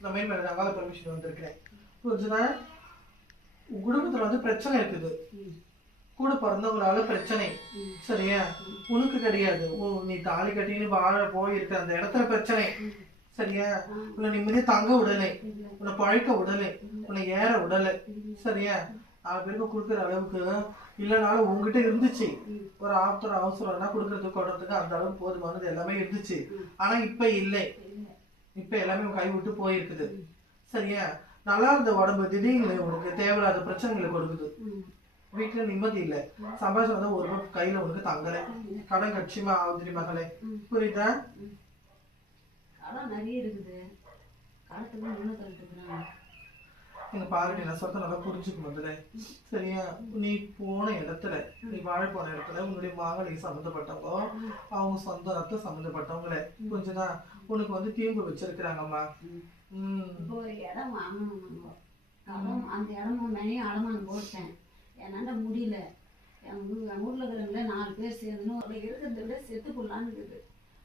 நான் மெயின் மேல அங்கால பர்மிஷன் வந்திருக்கிறேன். புரிஞ்சுனா குடும்பத்தில் குடும்பத்துல வந்து பிரச்சனை இருக்குது. கூட பிறந்தவங்களால பிரச்சனை. சரியா? உனக்கு கிடையாது. ஓ நீ தாலி கட்டின்னு வாழ போயிருக்க. அந்த இடத்துல பிரச்சனை. சரியா? உன்னை நிம்மதியா தங்க விடலை. உன்னை பழைக்க விடலை. உன்னை ஏற விடலை. சரியா? நாலு பேருக்கு கொடுக்குற அளவுக்கு இல்லைனாலும் உங்ககிட்ட இருந்துச்சு. ஒரு ஆத்திரம் அவசரம்னா கொடுக்கறதுக்கு கொடுறதுக்கு அந்த அளவுக்கு போதுமானது எல்லாமே இருந்துச்சு. ஆனா இப்ப இல்லை. இப்ப எல்லாமே கை விட்டு போயிருக்குது. சரியா? நல்லா இருந்த உடம்பு திடீர்னு உனக்கு தேவையில்லாத பிரச்சனைகளை கொடுக்குது. வீட்டில் வீட்டுல நிம்மதி இல்ல. சம்பாஷம் வந்து ஒரு ரூபாய் கையில உனக்கு தங்கல. கடன் கட்சிமா ஆகுது மகளே? புரியுதா? நிறைய இருக்குது. கடத்துக்கு முன்ன எங்க நான் சொல்றத நல்லா புரிஞ்சுக்க முதல்ல சரியா? நீ போன இடத்துல நீ வாழ போன இடத்துல உன்னுடைய மகளை சம்மந்தப்பட்டவங்க அவங்க சொந்த ரத்த சம்மந்தப்பட்டவங்கள புரிஞ்சுதா? உனக்கு வந்து தீம்பு வச்சிருக்கிறாங்கம்மா ஒரு இடம் வாங்கணும் நாங்கள் அந்த இடமும் மேலேயும் அடமானம் போட்டேன். என்னால் முடியல. என் ஊரில் ஊர்ல இருக்கிறவங்கள நாலு பேர் சேர்ந்துன்னு இருக்கிறத விட செத்து போடலான்னு இருக்குது.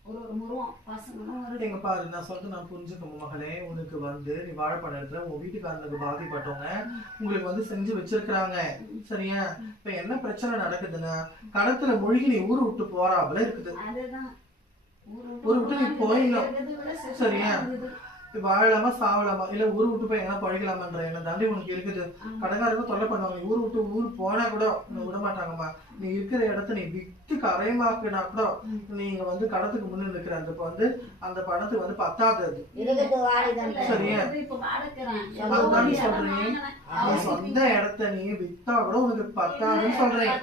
ஒரு ஒரு முறம் பசங்களும் ஒரு எங்க பாரு நான் சொல்றது நான் புரிஞ்சுக்கணும் மகளே. உனக்கு வந்து நீ வாழ போன இடத்துல உன் வீட்டுக்காரனுக்கு பாதிப்பட்டவங்க உங்களுக்கு வந்து செஞ்சு வச்சிருக்கிறாங்க. சரியா? இப்ப என்ன பிரச்சனை நடக்குதுன்னா கடத்துல மூழ்கி நீ ஊரு விட்டு போறாப்புல இருக்குது. அதுதான். ஊரு ஊரு விட்டு நீ போயிடணும். சரியா? இருக்குது. வாழலாமா சாவலாமா? இல்ல ஊரு விட்டு போய் எங்கன்னா பழகலாமான்ற என்ன தாண்டி உனக்கு இருக்குது. ஆமா. கடைக்காரங்க தொல்லை பண்ணுவாங்க. ஊர் விட்டு ஊர் போனா கூட உன்னை விட மாட்டாங்கம்மா. நீ இருக்கிற இடத்த நீ வித்து கரையமாக்குனா கூட நீங்க வந்து கடத்துக்கு முன்ன நிக்கிற அந்த இப்ப வந்து அந்த பணத்துக்கு வந்து பத்தாது அது. சரியா? இப்ப. அதுதான் நீ. நீ அவருக்கு சொந்த இடத்த நீ வித்தா கூட உனக்கு பத்தாதுன்னு சொல்றேன்.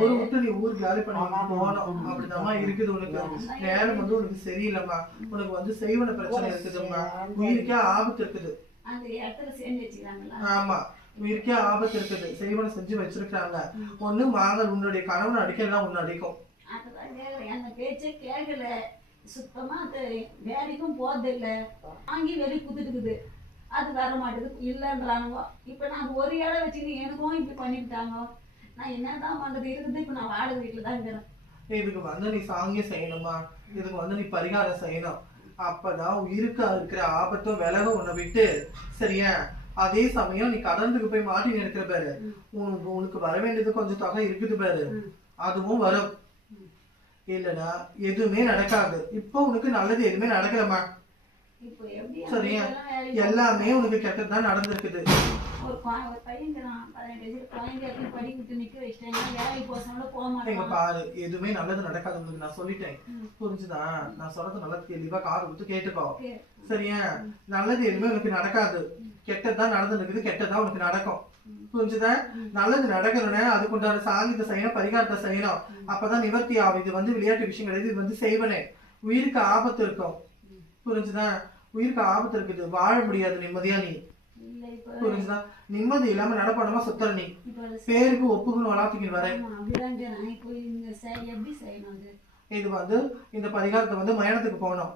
ஒரு விட்டு நீ ஊர் காலி பண்ணி போனோம் அப்படிதாம்மா இருக்குது உனக்கு. நேரம் வந்து உனக்கு சரியில்லைம்மா. உனக்கு வந்து செய்வன பிரச்சனை இருக்குதும்மா. உயிருக்கே ஆபத்து இருக்குது. ஆமா. உயிருக்கே ஆபத்து இருக்குது. செய்வன செஞ்சு வச்சிருக்காங்க ஒண்ணு மாங்கல் உன்னுடைய கணவன் அடிக்கலாம் உன்னை அடிக்கும். பேச்சே கேட்கல சுத்தமா வேலைக்கும் போறதில்ல. வாங்கி வெளியே குத்துட்டுக்குது அது வர மாட்டேது இல்லைன்றானுங்க இப்போ நான் ஒரு இடம் வச்சுக்கிட்டு எனக்கும் இப்படி பண்ணிவிட்டாங்க நான் என்னதான் பண்ணுறது இருக்குது இப்போ நான் வாடகை வீட்டில் தான் இருக்கிறேன். இதுக்கு வந்து நீ சாங்கியம் செய்யணுமா? இதுக்கு வந்து நீ பரிகாரம் செய்யணும். அப்பதான் உயிருக்கா இருக்கிற ஆபத்தும் விலக உன்னை விட்டு. சரியா? அதே சமயம் நீ கடந்துக்கு போய் மாட்டி இருக்கிற பாரு. உனக்கு உனக்கு வர வேண்டியது கொஞ்சம் தொகை இருக்குது பாரு. அதுவும் வரும். இல்லைன்னா எதுவுமே நடக்காது. இப்போ உனக்கு நல்லது எதுவுமே நடக்கலமா சரியா? எல்லாமே உனக்கு நடந்திருக்குது. போக சொன்னா போக எங்க பாரு எதுவுமே நல்லது நடக்காது. நான் சொல்லிட்டேன். புரிஞ்சுதா? நான் சொல்றது நல்லா தெளிவா காது கொடுத்து கேட்டுக்கோ. சரியா நல்லது எதுவுமே உனக்கு நடக்காது. கெட்டதுதான் நடந்துருக்குது. கெட்டதா உனக்கு நடக்கும். புரிஞ்சுதா? நல்லது நடக்கணும்னா அதுக்கு உண்டான சாங்கியத்தை செய்யணும் பரிகாரத்தை செய்யணும். அப்பதான் நிவர்த்தி ஆகும். இது வந்து விளையாட்டு விஷயம் கிடையாது இது வந்து செய்வனே. உயிருக்கு ஆபத்து இருக்கும். புரிஞ்சுதா? உயிருக்கு ஆபத்து இருக்குது. வாழ முடியாது. நிம்மதியா நீ. புரிஞ்சுதா? நிம்மதி இல்லாம நடப்படமா சுத்தர நீ. பேருக்கு ஒப்புக்கணும் வளர்த்துக்கிட்டு வரேன் இது வந்து இந்த பரிகாரத்தை வந்து மயானத்துக்கு போகணும்.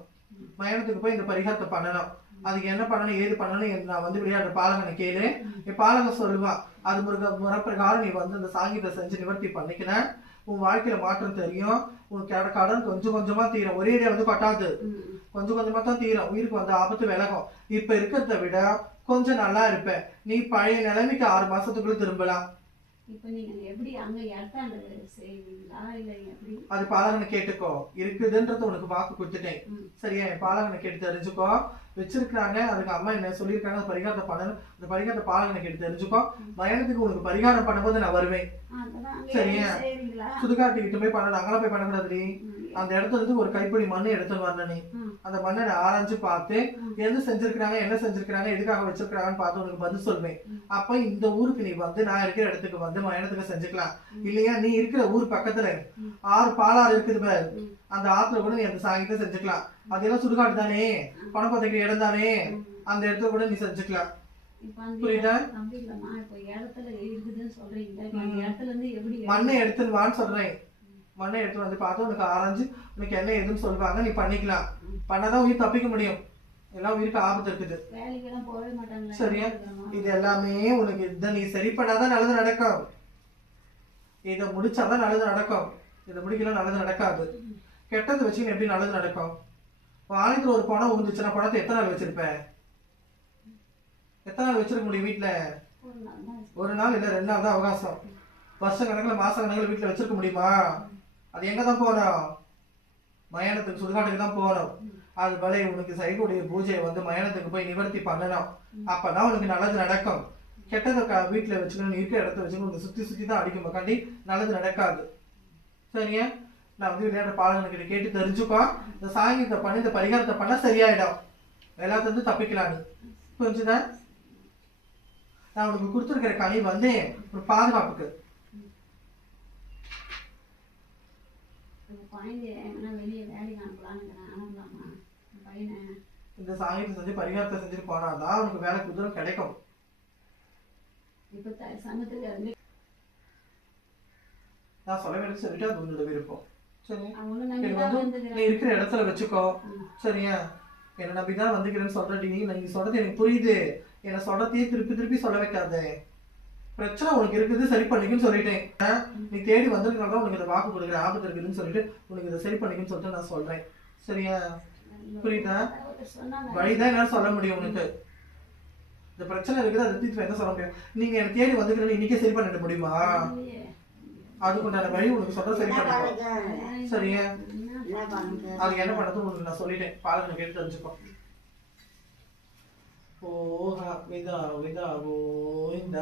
மயானத்துக்கு போய் இந்த பரிகாரத்தை பண்ணணும். அதுக்கு என்ன பண்ணணும் ஏது பண்ணணும் நான் வந்து விளையாடுற பாலகனை கேளு. என் பாலகன் சொல்லுவான் அது முருக முறப்பிரகாரம் நீ வந்து இந்த சாங்கியத்தை செஞ்சு நிவர்த்தி பண்ணிக்கின. உன் வாழ்க்கையில மாற்றம் தெரியும். உன் கட கடன் கொஞ்சம் கொஞ்சமா தீரும். ஒரே இடையே வந்து பட்டாது. ம். கொஞ்சம் கொஞ்சமா தான் தீரும். உயிருக்கு வந்து ஆபத்து விலகும். இப்ப இருக்கிறத விட கொஞ்சம் நல்லா இருப்ப நீ பழைய நிலைமைக்கு ஆறு மாசத்துக்குள்ள திரும்பலாம். இப்போ நீங்க எப்படி அங்க இடத்தாண்ட செய்வீங்களா? இல்ல எப்படி? அது பாலகனை கேட்டுக்கோ. இருக்குதுன்றது உனக்கு வாக்கு கொடுத்துட்டேன். சரியா? என் பாலகனை கேட்டு தெரிஞ்சுக்கோ. வச்சிருக்காங்க அதுக்கு அம்மா என்ன சொல்லியிருக்காங்க? அந்த பரிகாரத்தை பண்ணணும். அந்த பரிகாரத்தை பாலகனை கேட்டு தெரிஞ்சுக்கோ. மயானத்துக்கு உனக்கு பரிகாரம் பண்ணும்போது நான் வருவேன். சரியா? செய்வீங்களா சுடுகாட்டுக்கிட்ட போய் பண்ணணும். அங்கெல்லாம் போய் பண்ணக்கூடாதுடி. அந்த இடத்துல இருந்து ஒரு கைப்பிடி மண்ணை எடுத்துன்னு வரணும். அந்த மண்ணை நான் ஆராய்ஞ்சு பார்த்து எது செஞ்சிருக்கிறாங்க என்ன செஞ்சிருக்கிறாங்க எதுக்காக வச்சிருக்கிறாங்கன்னு பார்த்து உனக்கு பதில் சொல்வேன். அப்ப இந்த ஊருக்கு நீ வந்து நான் இருக்கிற இடத்துக்கு வந்து மயானத்துக்கு செஞ்சுக்கலாம். இல்லையா நீ இருக்கிற ஊர் பக்கத்துல ஆறு பாலாறு இருக்குது பாரு. அந்த ஆத்துல கூட நீ அந்த சாங்கியத்தை செஞ்சுக்கலாம். அதெல்லாம் சுடுகாடு தானே. பணம் பத்திக்கிற இடம் தானே. அந்த இடத்துல கூட நீ செஞ்சுக்கலாம். மண்ணை எடுத்துன்னு வான்னு சொல்றேன். மண்ணை எடுத்து வந்து பார்த்து உனக்கு ஆராய்ஞ்சு உனக்கு என்ன எதுன்னு சொல்லுவாங்க. நீ பண்ணிக்கலாம். பண்ணாதான் உயிர் தப்பிக்க முடியும். எல்லாம் உயிருக்கு ஆபத்து இருக்குது. சரியா? இது எல்லாமே உனக்கு இதை நீ சரி பண்ணாதான் நல்லது நடக்கும். இதை முடிச்சாதான் நல்லது நடக்கும். இதை முடிக்கலாம் நல்லது நடக்காது. கெட்டது வச்சு எப்படி நல்லது நடக்கும்? ஆலயத்துல ஒரு பணம் விழுந்துச்சுன்னா பணத்தை எத்தனை நாள் வச்சிருப்ப? எத்தனை நாள் வச்சிருக்க முடியும் வீட்டுல ஒரு நாள் தான் ஒரு நாள் இல்ல ரெண்டு நாள் தான் அவகாசம். வருஷ கணக்குல மாச கணக்குல வீட்டுல வச்சிருக்க முடியுமா? அது எங்க தான் போகணும் மயானத்துக்கு சுடுகாட்டுக்கு தான் போகணும் அது பலே உனக்கு சைகுடைய பூஜையை வந்து மயானத்துக்கு போய் நிவர்த்தி பண்ணணும். அப்பதான் உனக்கு நல்லது நடக்கும். கெட்டதை க- வீட்டுல வச்சுக்கணும் இருக்கிற இடத்த வச்சுக்கணும் உனக்கு சுத்தி சுத்தி தான் அடிக்கும். காண்டி நல்லது நடக்காது. சரியா நான் வந்து விளையாடுற பாடல்கிட்ட கேட்டு தெரிஞ்சுக்கோ. இந்த சாங்கியத்தை பண்ணி இந்த பரிகாரத்தை பண்ணால் சரியாயிடும். எல்லாத்துல இருந்து தப்பிக்கலாம் நான் உனக்கு கொடுத்துருக்கிற கனி வந்து ஒரு பாதுகாப்புக்கு. அந்த குழந்தைய எங்கன்னா வெளியே வேலைக்கு அனுப்பலான்னு அனுப்பலாமா? அந்த பையனை? இந்த சாங்கியத்தை செஞ்சு பரிகாரத்தை செஞ்சுட்டு போனாதான் உனக்கு வேலை குதிரை கிடைக்கும். இப்போ அது நான் சொல்ல வேண்டிய சொல்லிட்டு அது உன்னோட விருப்பம் சரி. நீ இருக்கிற இடத்துல வச்சுக்கோ. சரியா? என்னை நம்பி தான் வந்துக்கிறேன்னு சொல்றடி நீ நீ சொல்றது எனக்கு புரியுது. என்ன சொல்றதையே திருப்பி திருப்பி சொல்ல வைக்காத. பிரச்சனை உனக்கு இருக்குது சரி பண்ணிக்குன்னு சொல்லிட்டேன்? நீ தேடி வந்திருக்கனால தான் உனக்கு இந்த வாக்கு கொடுக்குற ஆபத்து இருக்குதுன்னு சொல்லிட்டு உனக்கு இதை சரி பண்ணிக்குன்னு சொல்லிட்டு நான் சொல்றேன். சரியா? புரியுதா? வழிதான் என்ன சொல்ல முடியும் உனக்கு. இந்த பிரச்சனை இருக்குது அதை தீர்த்து என்ன சொல்ல முடியும்? நீங்க என்ன தேடி வந்துக்கிறேன்னு இன்னைக்கே சரி பண்ணிட முடியுமா. அதுக்குண்டான வழி உனக்கு சொல்ற சரி பண்ணுங்க? சரியா? அதுக்கு என்ன பண்ணது உங்களுக்கு நான் சொல்லிட்டேன். பாலகனை கேட்டு தெரிஞ்சுக்கோ ஓஹா விதா விதா ஓ இந்த.